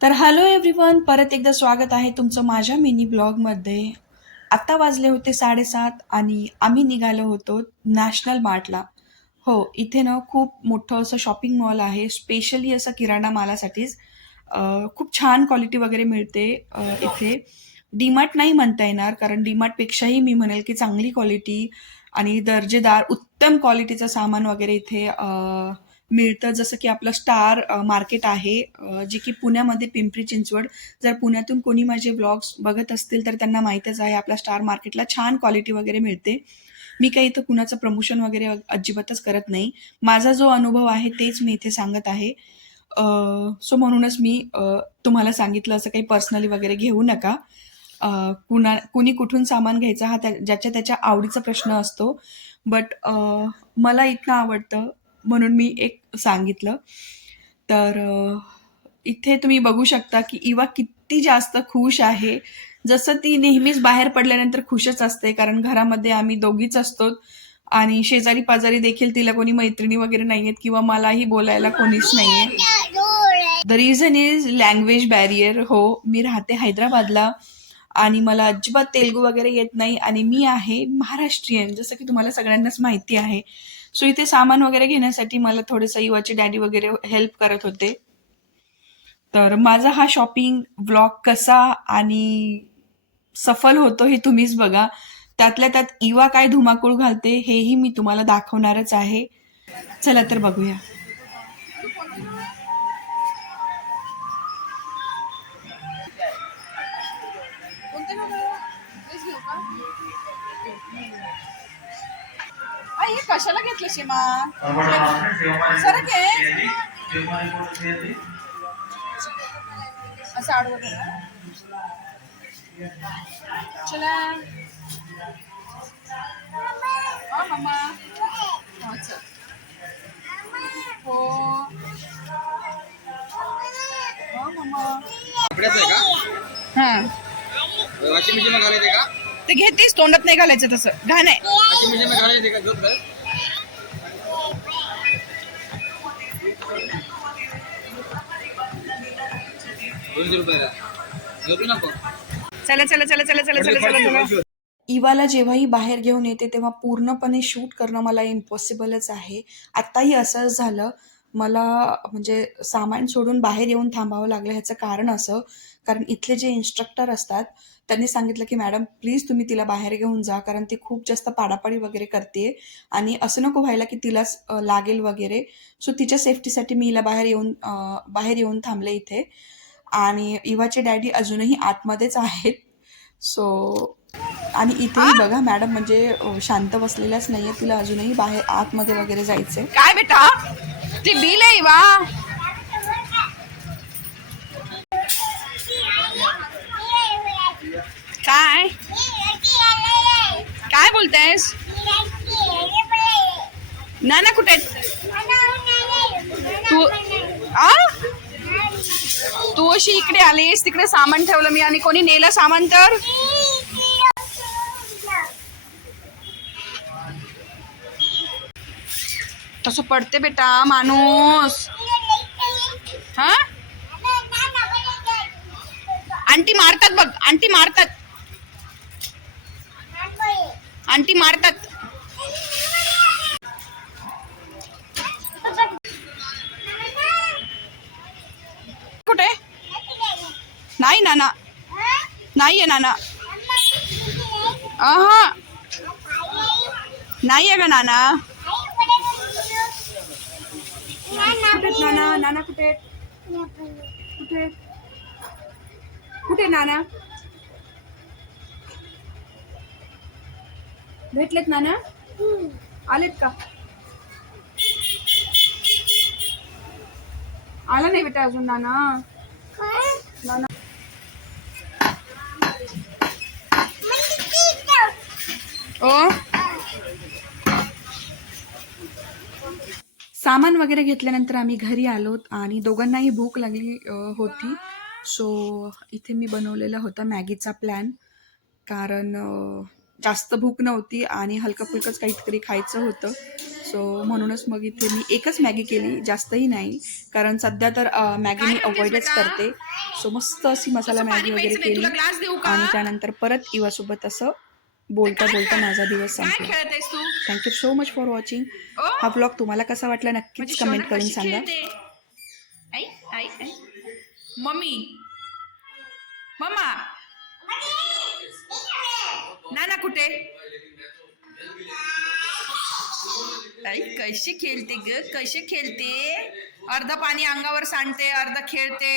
तर hello everyone, परत एकदा स्वागत आहे तुमचं माझ्या मिनी ब्लॉगमध्ये. आत्ता वाजले होते 7:30 आणि आम्ही निघालो होतो नॅशनल मार्टला. हो, इथे ना खूप मोठं असं शॉपिंग मॉल आहे, स्पेशली असं किराणा मालासाठीच. खूप छान क्वालिटी वगैरे मिळते इथे. डीमार्ट नाही म्हणता येणार, कारण डीमार्टपेक्षाही मी म्हणेल की चांगली क्वालिटी आणि दर्जेदार उत्तम क्वालिटीचं सामान वगैरे इथे मिळतं. जसं की आपलं स्टार मार्केट आहे, जे की पुण्यामध्ये पिंपरी चिंचवड. जर पुण्यातून कोणी माझे व्लॉग्स बघत असतील तर त्यांना माहीतच आहे, आपल्या स्टार मार्केटला छान क्वालिटी वगैरे मिळते. मी काही इथं कुणाचं प्रमोशन वगैरे अजिबातच करत नाही. माझा जो अनुभव आहे तेच मी इथे सांगत आहे. सो म्हणूनच मी तुम्हाला सांगितलं, असं काही पर्सनली वगैरे घेऊ नका. कुणी कुठून सामान घ्यायचा हा ज्याच्या त्याच्या आवडीचा प्रश्न असतो. बट मला इतकं आवडतं म्हणून मी एक सांगितलं. तर इथे तुम्ही बघू शकता की इवा किती जास्त खुश आहे. जसं ती नेहमीच बाहेर पडल्यानंतर खुशच असते, कारण घरामध्ये आम्ही दोघीच असतो आणि शेजारी पाजारी देखील तिला कोणी मैत्रिणी वगैरे नाहीयेत किंवा मलाही बोलायला कोणीच नाहीये. The reason is language barrier. हो, मी राहते हैदराबादला आणि मला अजिबात तेलुगू वगैरे येत नाही आणि मी आहे महाराष्ट्रीयन, जसं की तुम्हाला सगळ्यांनाच माहिती आहे. सो इथे सामान वगैरे घेण्यासाठी मला थोडंसं इवाचे डॅडी वगैरे हेल्प करत होते. तर माझा हा शॉपिंग व्लॉग कसा आणि सफल होतो हे तुम्हीच बघा. त्यातल्या त्यात इवा काय धुमाकूळ घालते हेही मी तुम्हाला दाखवणारच आहे. चला तर बघूया. आई, हे कशाला घेतलं शिमा? सरक आहे. असं आडवं करा. चला. हा मम्मा. हो, चल. हो. हो मम्मा. कपड्याचं आहे का? हा, वॉशिंग मशीन में घालायचे का? ते घेतेच, तोंडात नाही घालायचं, तसं घाण आहे. वॉशिंग मशीन में घालायचे का? दूध का? 200 रुपयाला घेऊ नको. चला चला चला चला चला चला चला चला. इवाला जेव्हाही बाहेर घेऊन येते तेव्हा पूर्णपणे शूट करणं मला इम्पॉसिबलच आहे. आत्ताही असंच झालं. मला म्हणजे सामान सोडून बाहेर येऊन थांबावं लागलं. ह्याचं कारण असं, कारण इथले जे इन्स्ट्रक्टर असतात त्यांनी सांगितलं की मॅडम प्लीज तुम्ही तिला बाहेर घेऊन जा, कारण ती खूप जास्त पाडापाडी वगैरे करते आणि असं नको व्हायला की तिलाच लागेल वगैरे. सो तिच्या सेफ्टीसाठी मी हिला बाहेर येऊन थांबले इथे. आणि इवाचे डॅडी अजूनही आतमध्येच आहेत. सो आणि इथेही बघा, मॅडम म्हणजे शांत बसलेल्याच नाहीये, तिला अजूनही बाहेर आतमध्ये वगैरे जायचंय. काय बेटा, ते बिल आहे वा. काय काय बोलतायस? नाना कुठे आहेत? तू आ तू अशी इकडे आलीस, तिकडे सामान ठेवलं मी आणि कोणी नेलं सामान तर? तसं पडते बेटा माणूस. हा, आंटी मारतात बघ, आंटी मारतात, आंटी मारतात. कुठे? नाही नाना, नाही आहे नाना. अहा, नाही आहे ग नाना. कुठे नाना? नाना कुठे? कुठे कुठे नाना? भेटलेत नाना? आलेत का? आला नाही बेटा अजून नाना. नाना ओ. सामान वगैरे घेतल्यानंतर आम्ही घरी आलोत आणि दोघांनाही भूक लागली होती. सो इथे मी बनवलेला होता मॅगीचा प्लॅन, कारण जास्त भूक नव्हती आणि हलकं फुलकंच काहीतरी खायचं होतं. सो म्हणूनच मग इथे मी एकच मॅगी केली, जास्तही नाही, कारण सध्या तर मॅगी मी अवॉइडच करते. सो मस्त अशी मसाला असं मॅगी पाणी वगैरे प्यायचं नाही, केली तुला ग्लास देऊ का? आणि त्यानंतर परत इवासोबत असं बोलता बोलता माझा दिवस काय संपला. खेळत आहेस तू? Thank you so much for watching. ओ हा ब्लॉग तुम्हाला कसा वाटला माझी नक्कीच शोना कमेंट करून कशी सांगा. खेळते? आई आई आई मम्मी मम्मा नाना कुठे? आई कशी खेळते ग, कशी खेळते? अर्ध पाणी अंगावर सांडते, अर्ध खेळते.